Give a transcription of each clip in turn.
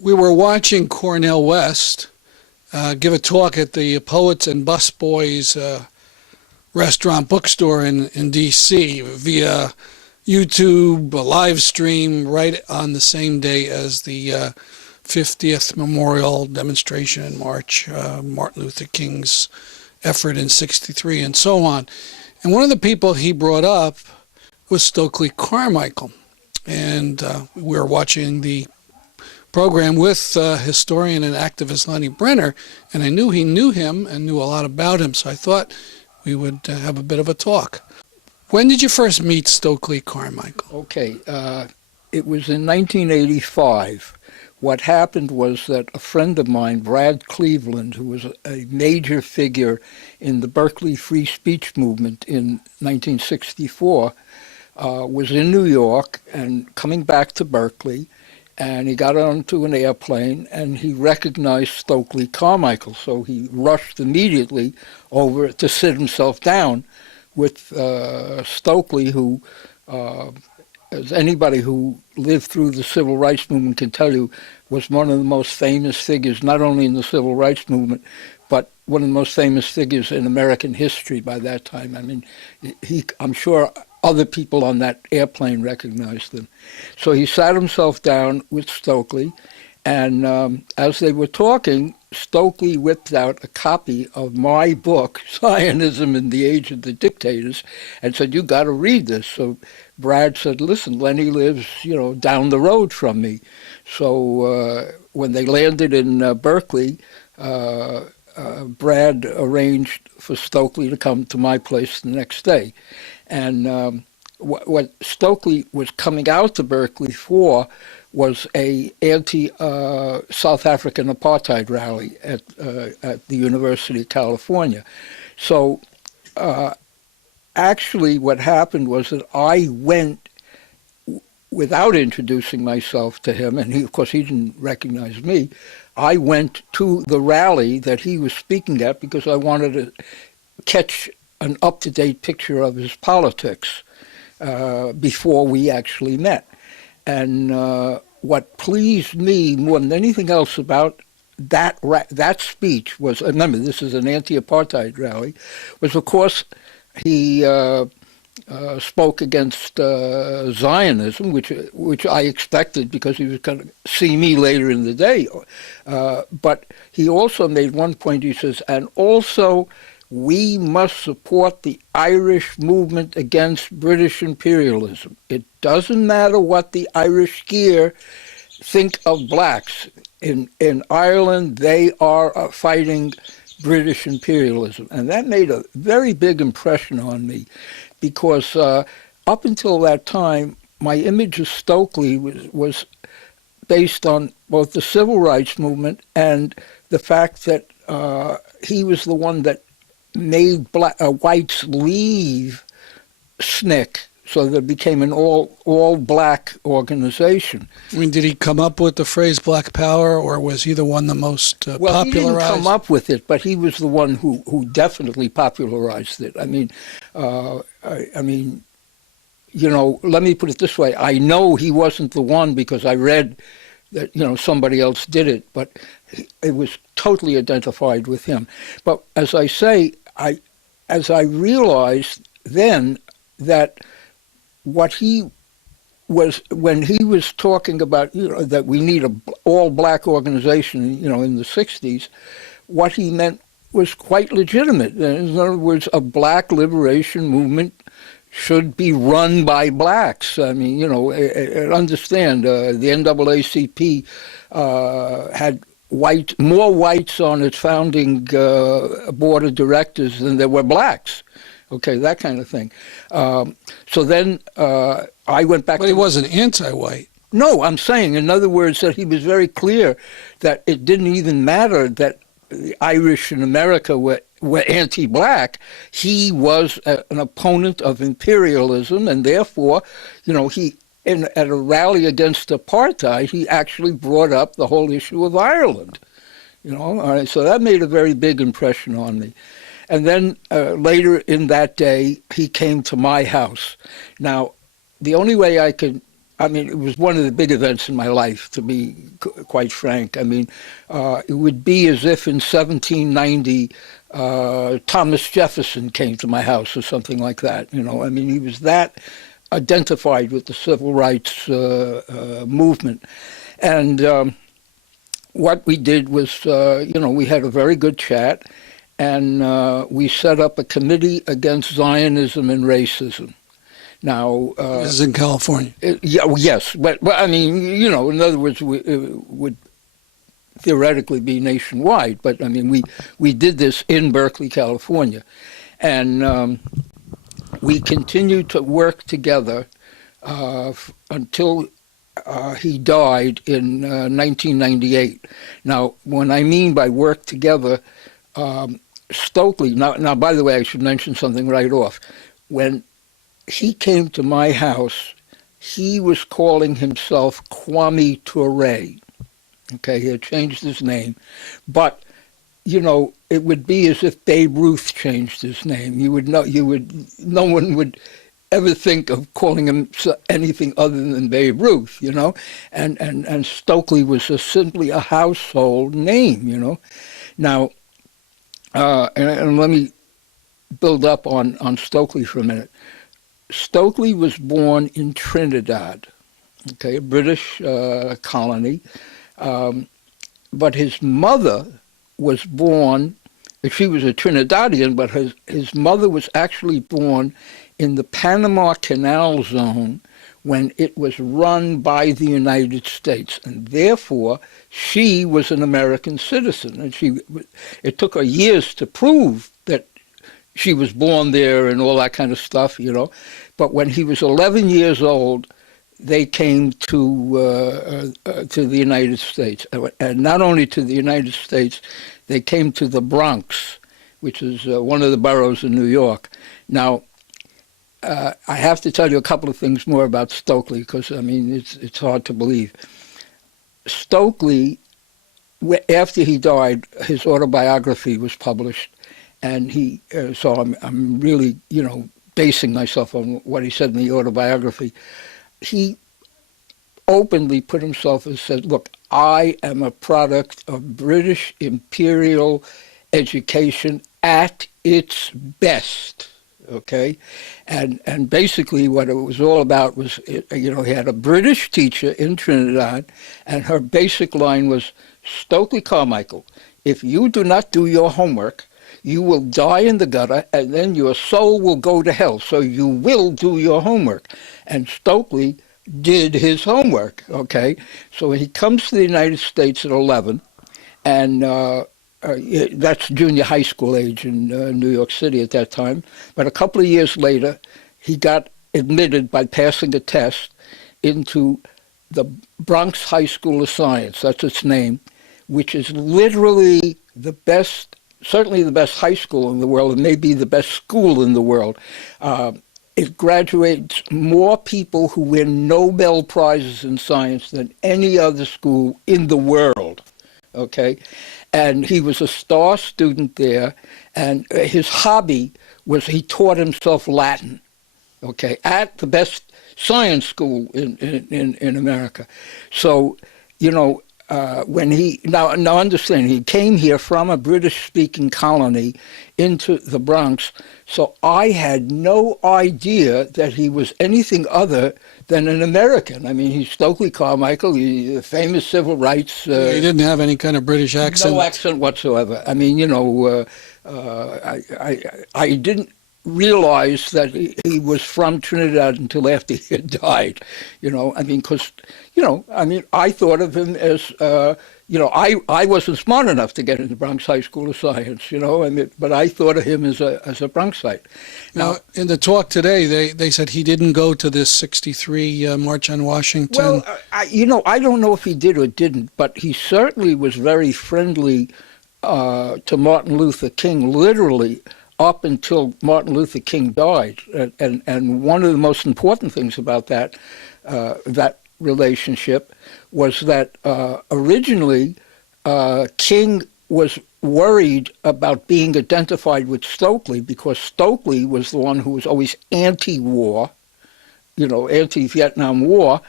We were watching Cornel West give a talk at the Poets and Busboys restaurant bookstore in D.C. via YouTube, a live stream right on the same day as the 50th memorial demonstration in March, Martin Luther King's effort in '63 and so on. And one of the people he brought up was Stokely Carmichael. And we were watching the program with historian and activist Lenni Brenner, and I knew he knew him and knew a lot about him, so I thought we would have a bit of a talk. When did you first meet Stokely Carmichael? Okay, it was in 1985. What happened was that a friend of mine, Brad Cleveland, who was a major figure in the Berkeley free speech movement in 1964, was in New York and coming back to Berkeley, and he got onto an airplane and he recognized Stokely Carmichael, so he rushed immediately over to sit himself down with Stokely, who, as anybody who lived through the civil rights movement can tell you, was one of the most famous figures, not only in the civil rights movement, but one of the most famous figures in American history by that time. I mean, I'm sure other people on that airplane recognized him. So he sat himself down with Stokely, and as they were talking, Stokely whipped out a copy of my book, Zionism in the Age of the Dictators, and said, "You got to read this." So Brad said, "Listen, Lenny lives, down the road from me." So when they landed in Berkeley, Brad arranged for Stokely to come to my place the next day. And what Stokely was coming out to Berkeley for was a anti-South African apartheid rally at the University of California. So actually what happened was that I went without introducing myself to him, and of course he didn't recognize me. I went to the rally that he was speaking at because I wanted to catch an up-to-date picture of his politics before we actually met. And what pleased me more than anything else about that speech was, remember, this is an anti-apartheid rally, was, of course, he spoke against Zionism, which I expected because he was going to see me later in the day. But he also made one point, he says, and also we must support the Irish movement against British imperialism. It doesn't matter what the Irish Gear think of blacks. In Ireland, they are fighting British imperialism. And that made a very big impression on me because up until that time, my image of Stokely was based on both the civil rights movement and the fact that he was the one that made whites leave SNCC, so that it became an all-black organization. I mean, did he come up with the phrase Black Power, or was he the one that most popularized? Well, he didn't come up with it, but he was the one who definitely popularized it. I mean, let me put it this way. I know he wasn't the one because I read that, somebody else did it, but it was totally identified with him. But as I say, as I realized then that what he was, when he was talking about, that we need an all-black organization, in the 60s, what he meant was quite legitimate. In other words, a black liberation movement should be run by blacks. I mean, understand, the NAACP had more whites on its founding board of directors than there were blacks. Okay, that kind of thing. So then I went back. But he wasn't anti-white. No, I'm saying, in other words, that he was very clear that it didn't even matter that the Irish in America were anti-black. He was an opponent of imperialism, and therefore, at a rally against apartheid, he actually brought up the whole issue of Ireland. All right, so that made a very big impression on me. And then later in that day, he came to my house. Now, the only way I I mean, it was one of the big events in my life, to be quite frank. I mean, it would be as if in 1790 Thomas Jefferson came to my house or something like that. You know, I mean, he was that identified with the civil rights movement. And what we did was, we had a very good chat, and we set up a committee against Zionism and racism. Now, this is in California. Yes, but I mean, in other words, it would theoretically be nationwide. But I mean, we did this in Berkeley, California, and we continued to work together until he died in 1998. Now, when I mean by work together, Stokely. Now, by the way, I should mention something right off. When he came to my house, he was calling himself Kwame Ture. Okay, he had changed his name. But, it would be as if Babe Ruth changed his name. No one would ever think of calling him anything other than Babe Ruth, And Stokely was simply a household name, Now, and let me build up on Stokely for a minute. Stokely was born in Trinidad, okay, a British colony, but his mother was born, she was a Trinidadian, but his mother was actually born in the Panama Canal Zone when it was run by the United States, and therefore she was an American citizen, and it took her years to prove that she was born there and all that kind of stuff, But when he was 11 years old, they came to the United States. And not only to the United States, they came to the Bronx, which is one of the boroughs in New York. Now, I have to tell you a couple of things more about Stokely, because, I mean, it's hard to believe. Stokely, after he died, his autobiography was published. And so I'm really, basing myself on what he said in the autobiography. He openly put himself and said, look, I am a product of British imperial education at its best, okay? And basically what it was all about was, he had a British teacher in Trinidad, and her basic line was, Stokely Carmichael, if you do not do your homework, you will die in the gutter, and then your soul will go to hell. So you will do your homework. And Stokely did his homework, okay? So he comes to the United States at 11, and that's junior high school age in New York City at that time. But a couple of years later, he got admitted by passing a test into the Bronx High School of Science, that's its name, which is literally the best, certainly the best high school in the world, and maybe the best school in the world. It graduates more people who win Nobel Prizes in science than any other school in the world, okay? And he was a star student there, and his hobby was he taught himself Latin, okay, at the best science school in America. So, when he, now understand, he came here from a British-speaking colony into the Bronx, so I had no idea that he was anything other than an American. I mean, he's Stokely Carmichael, he's a famous civil rights... He didn't have any kind of British accent? No accent whatsoever. I mean, I didn't realize that he was from Trinidad until after he had died, I mean, because, I thought of him as, I wasn't smart enough to get into Bronx High School of Science, but I thought of him as a Bronxite. Now, in the talk today, they said he didn't go to this 63 March on Washington. Well, I don't know if he did or didn't, but he certainly was very friendly to Martin Luther King, literally, up until Martin Luther King died. And one of the most important things about that relationship was that originally King was worried about being identified with Stokely because Stokely was the one who was always anti-war, anti-Vietnam War,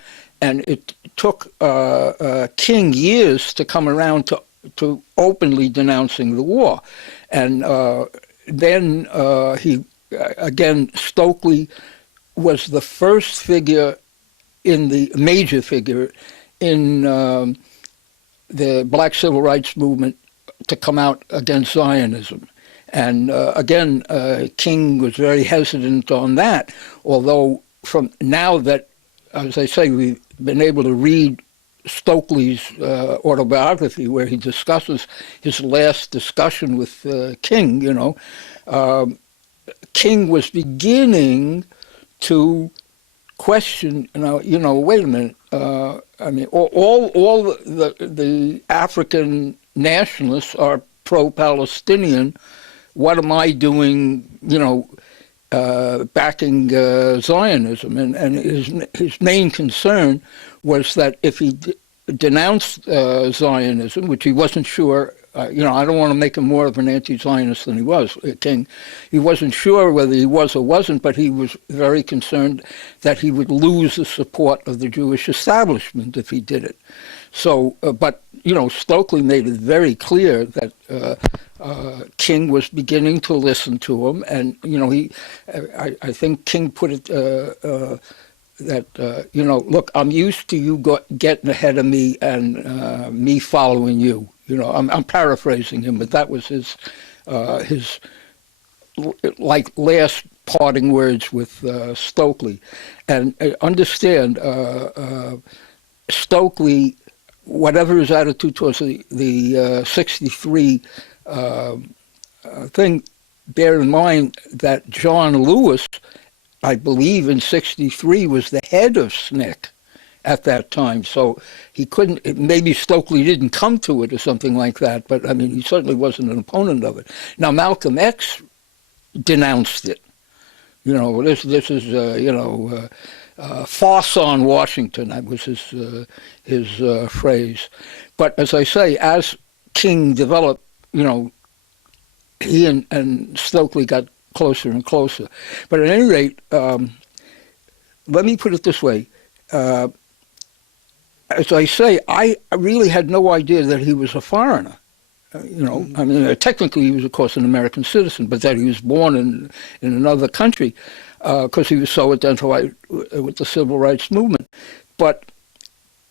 and it took King years to come around to openly denouncing the war. And then Stokely was the first figure major figure in the Black Civil Rights Movement to come out against Zionism. And King was very hesitant on that, although from now that, as I say, we've been able to read Stokely's autobiography, where he discusses his last discussion with King, King was beginning to question, wait a minute, all the African nationalists are pro-Palestinian. What am I doing, backing Zionism? And his main concern was that if he denounced Zionism, which he wasn't sure, I don't want to make him more of an anti-Zionist than he was, King. He wasn't sure whether he was or wasn't, but he was very concerned that he would lose the support of the Jewish establishment if he did it. So, Stokely made it very clear that King was beginning to listen to him, and I think King put it that look, I'm used to you getting ahead of me and me following you. I'm paraphrasing him, but that was his last parting words with Stokely. And understand, Stokely, whatever his attitude towards the 63 thing, bear in mind that John Lewis, I believe in 63, was the head of SNCC at that time. So he couldn't, maybe Stokely didn't come to it or something like that, but he certainly wasn't an opponent of it. Now, Malcolm X denounced it. This is, farce on Washington, that was his phrase. But as I say, as King developed, he and Stokely got closer and closer. But at any rate, let me put it this way. As I say, I really had no idea that he was a foreigner. Technically he was, of course, an American citizen, but that he was born in another country because he was so identified with the civil rights movement. But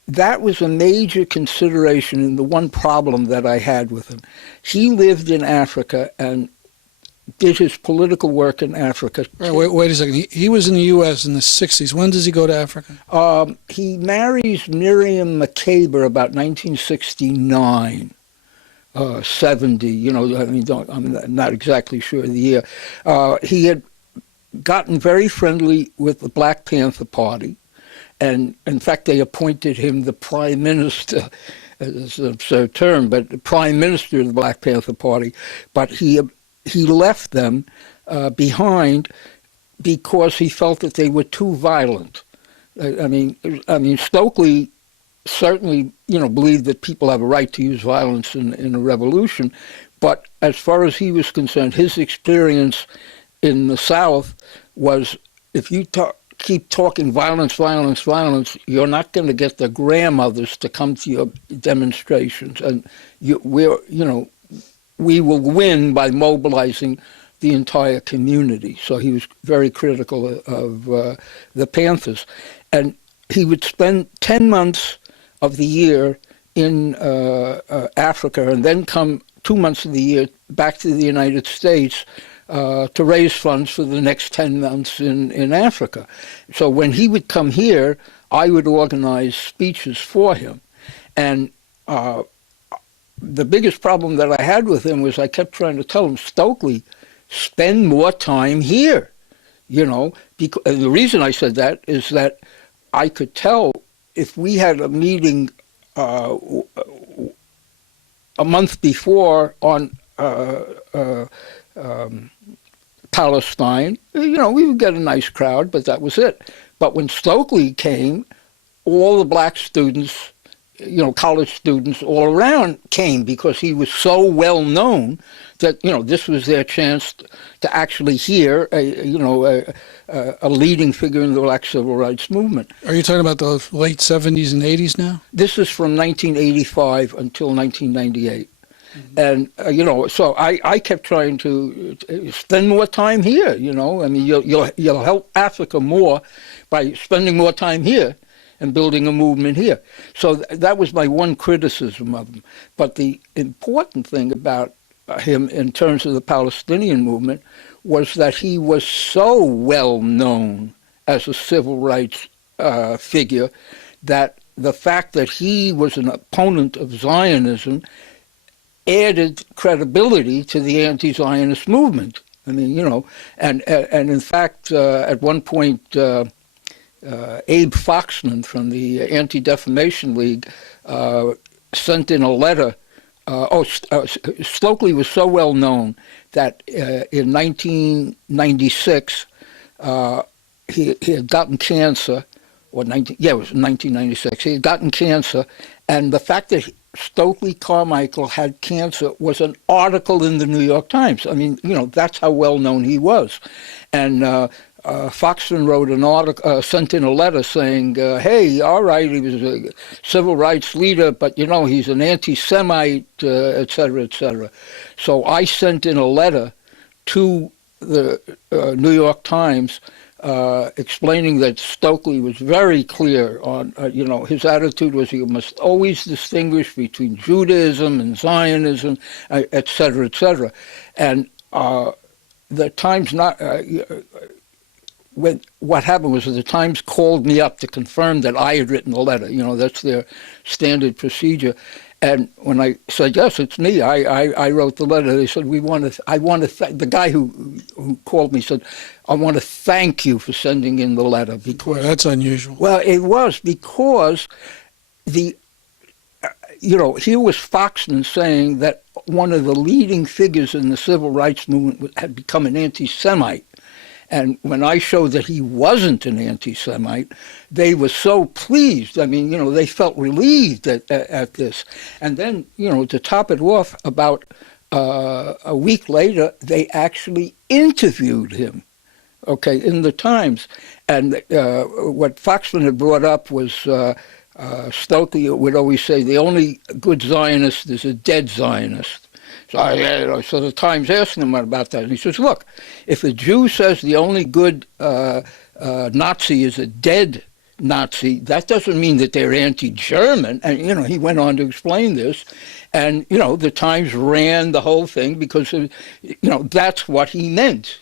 that was a major consideration in the one problem that I had with him. He lived in Africa and did his political work in Africa. Wait a second. He was in the U.S. in the 60s. When does he go to Africa? He marries Miriam Makeba about 1969, 70. I'm not exactly sure of the year. He had gotten very friendly with the Black Panther Party, and in fact, they appointed him the prime minister. It's an absurd term, but the prime minister of the Black Panther Party. But he left them behind because he felt that they were too violent. Stokely certainly, believed that people have a right to use violence in a revolution, but as far as he was concerned, his experience in the South was, if you keep talking violence, violence, violence, you're not going to get the grandmothers to come to your demonstrations, and we will win by mobilizing the entire community. So he was very critical of the Panthers. And he would spend 10 months of the year in Africa and then come 2 months of the year back to the United States to raise funds for the next 10 months in Africa. So when he would come here, I would organize speeches for him. And the biggest problem that I had with him was I kept trying to tell him, Stokely, spend more time here. Because the reason I said that is that I could tell if we had a meeting a month before on Palestine, we would get a nice crowd, but that was it. But when Stokely came, all the black students college students all around came because he was so well known that, this was their chance to actually hear a leading figure in the black civil rights movement. Are you talking about the late 70s and 80s now? This is from 1985 until 1998. And, so I kept trying to spend more time here, I mean, you'll help Africa more by spending more time here and building a movement here. So that was my one criticism of him. But the important thing about him in terms of the Palestinian movement was that he was so well known as a civil rights figure that the fact that he was an opponent of Zionism added credibility to the anti-Zionist movement. I mean, and in fact, at one point, Abe Foxman from the Anti-Defamation League sent in a letter. Stokely was so well known that in 1996, he had gotten cancer, it was 1996. He had gotten cancer, and the fact that Stokely Carmichael had cancer was an article in the New York Times. I mean, that's how well known he was. And Foxman wrote an article, sent in a letter saying, hey, all right, he was a civil rights leader, but, he's an anti-Semite, et cetera, et cetera. So I sent in a letter to the New York Times explaining that Stokely was very clear on, his attitude was you must always distinguish between Judaism and Zionism, et cetera, et cetera. And the Times what happened was the Times called me up to confirm that I had written the letter. That's their standard procedure. And when I said, yes, it's me, I wrote the letter, they said, the guy who called me said, I want to thank you for sending in the letter. Boy, that's unusual. Well, it was because here was Foxman saying that one of the leading figures in the civil rights movement had become an anti-Semite. And when I showed that he wasn't an anti-Semite, they were so pleased. I mean, they felt relieved at this. And then, to top it off, about a week later, they actually interviewed him, in the Times. And what Foxman had brought up was Stokely would always say, the only good Zionist is a dead Zionist. So the Times asked him about that, and he says, look, if a Jew says the only good Nazi is a dead Nazi, that doesn't mean that they're anti-German. And, he went on to explain this. And, the Times ran the whole thing because, that's what he meant,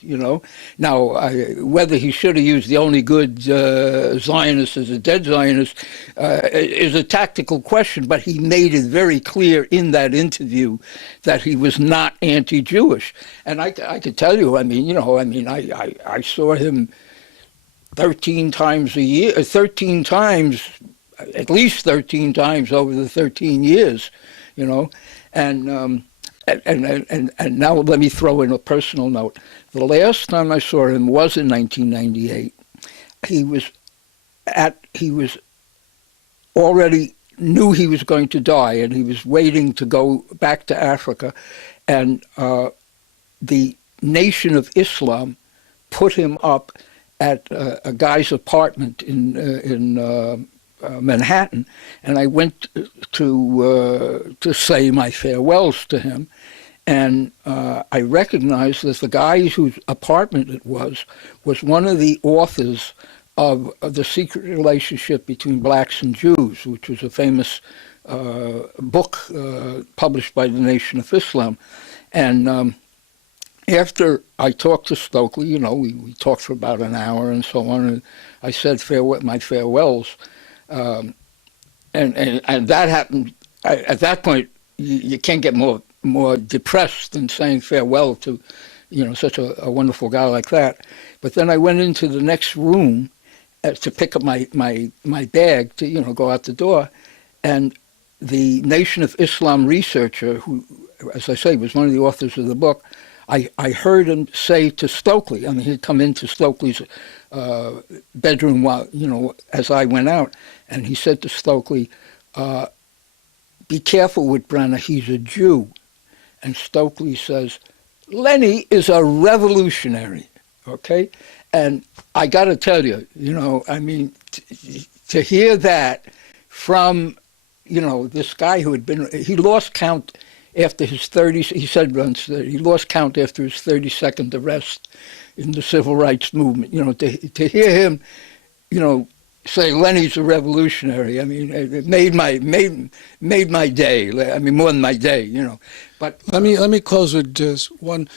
Now, whether he should have used the only good Zionist as a dead Zionist is a tactical question, but he made it very clear in that interview that he was not anti-Jewish. And I could tell you, I saw him 13 times a year, 13 times, at least 13 times over the 13 years. And now let me throw in a personal note. The last time I saw him was in 1998. He was already knew he was going to die, and he was waiting to go back to Africa, and the Nation of Islam put him up at a guy's apartment in Manhattan, and I went to say my farewells to him, and I recognized that the guy whose apartment it was one of the authors of The Secret Relationship Between Blacks and Jews, which was a famous book published by the Nation of Islam. And after I talked to Stokely, we talked for about an hour and so on, and I said my farewells. And that happened. At that point, you can't get more depressed than saying farewell to, such a wonderful guy like that. But then I went into the next room to pick up my bag to go out the door, and the Nation of Islam researcher, who, as I say, was one of the authors of the book, I heard him say to Stokely, he'd come into Stokely's bedroom while, as I went out, and he said to Stokely, be careful with Brenner, he's a Jew. And Stokely says, Lenni is a revolutionary, okay? And I got to tell you, I mean, to hear that from, this guy who had been, he lost count after his he said once that he lost count after his 32nd arrest in the civil rights movement. To hear him, say Lenni's a revolutionary. I mean, it made my day. I mean, more than my day. But let me close with just one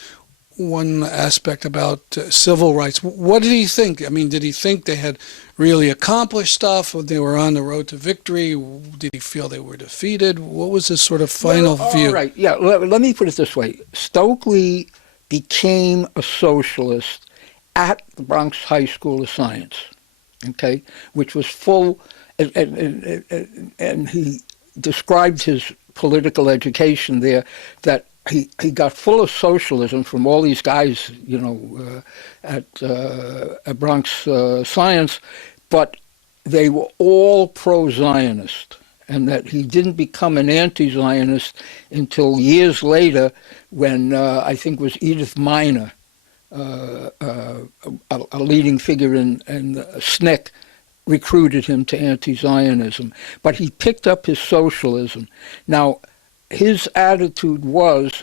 aspect about civil rights. What did he think? I mean, did he think they had really accomplished stuff, or they were on the road to victory? Did he feel they were defeated? What was his sort of final view? All right, yeah. Let me put it this way: Stokely became a socialist at the Bronx High School of Science, okay, which was full, and he described his political education there, that he got full of socialism from all these guys, at Bronx Science, but they were all pro-Zionist, and that he didn't become an anti-Zionist until years later when I think it was Edith Miner, a leading figure in SNCC, recruited him to anti-Zionism. But he picked up his socialism. Now, his attitude was,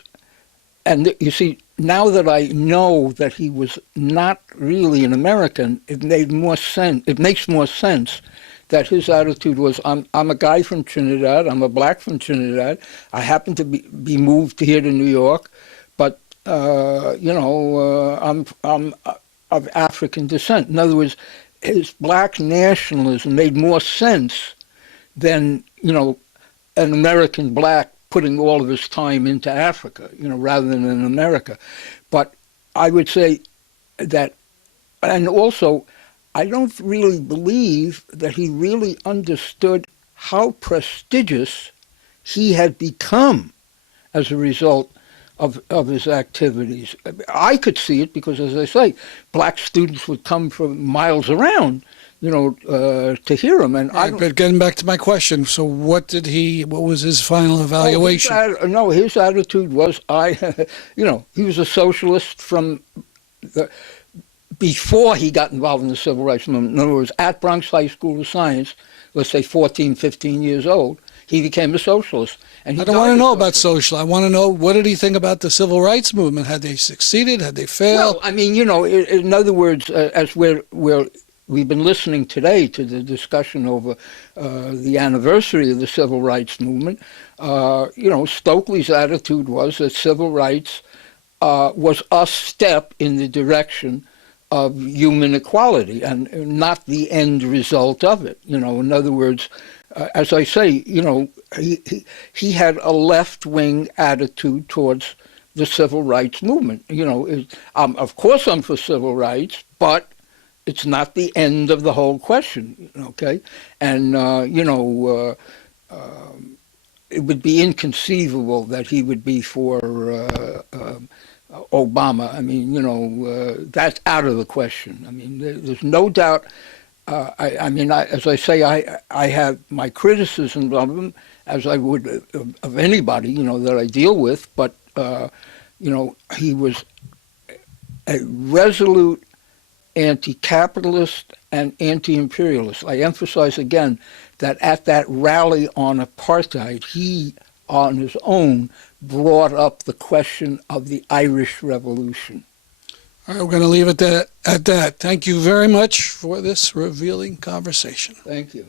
and you see, now that I know that he was not really an American, it makes more sense that his attitude was, I'm a guy from Trinidad, I'm a black from Trinidad, I happen to be moved here to New York, but I'm of African descent. In other words, his black nationalism made more sense than, an American black putting all of his time into Africa, rather than in America. But I would say that, and also, I don't really believe that he really understood how prestigious he had become as a result of his activities. I could see it because, as I say, black students would come from miles around, to hear him. And but getting back to my question, so what was his final evaluation? His attitude was, he was a socialist from before he got involved in the civil rights movement. In other words, at Bronx High School of Science, let's say 14, 15 years old, he became a socialist. And I don't want to know about social. I want to know, what did he think about the civil rights movement? Had they succeeded? Had they failed? Well, I mean, in other words, as we've been listening today to the discussion over the anniversary of the civil rights movement, Stokely's attitude was that civil rights was a step in the direction of human equality and not the end result of it. In other words, as I say, he had a left-wing attitude towards the civil rights movement. Of course I'm for civil rights, but it's not the end of the whole question, okay? And, it would be inconceivable that he would be for Obama. I mean, that's out of the question. I mean, there's no doubt. As I say, I have my criticisms of him, as I would of anybody, that I deal with, but, he was a resolute anti-capitalist and anti-imperialist. I emphasize again that at that rally on apartheid, he, on his own, brought up the question of the Irish Revolution. All right, we're going to leave it at that. Thank you very much for this revealing conversation. Thank you.